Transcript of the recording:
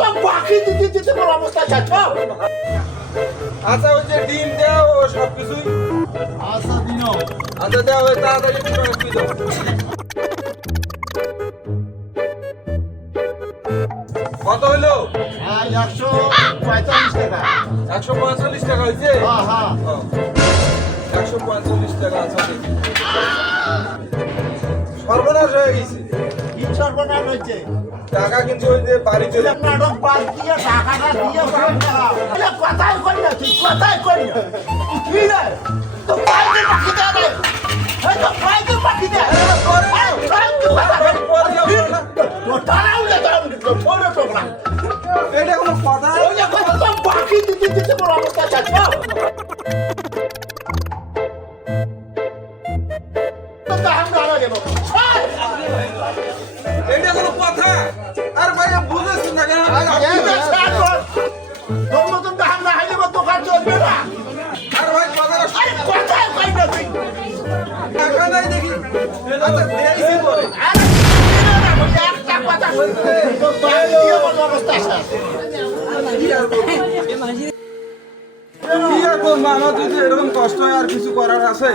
তো বাকি দিতে দিতে বড় অবস্থা যাচ্ছ। আচ্ছা ওই যে ডিম দেও ও সব কিছুই আচ্ছা দিনো আচ্ছা দেও ওই তাড়াতাড়ি কি দাও কত হইলো? 145 টাকা। 145 টাকা হইছে? হ্যাঁ হ্যাঁ 145 টাকা আচ্ছা দেখি সর্বনাশ হয়ে গেছে কি সর্বনাশ হয়েছে? টাকা কিন্তু ওই যে বাড়ি চলে নাটক বাদ দিয়ে টাকাটা দিয়ে কথাই করি না তুই কথাই করি না কি রে তো পাইতে বাকি দে রে এই তো পাইতে বাকি দে এটা কোনো কথা বাকি দিতে দিতে বড় অবস্থা যাচ্ছ। এটা কোনো কথা আর ভাই বুঝেছেন না কেন তোর মতন দাম না হাইলে দোকান চলবে না। আর ভাই কথা কথাই কই না তুই টাকা নাই দেখি আচ্ছা দেইছি পরে একটা কথা শুনতে তো বাকি দিয়ে বড় অবস্থা আছে। কি আর করবো আমার যদি এরকম কষ্ট হয় আর কিছু করার আছে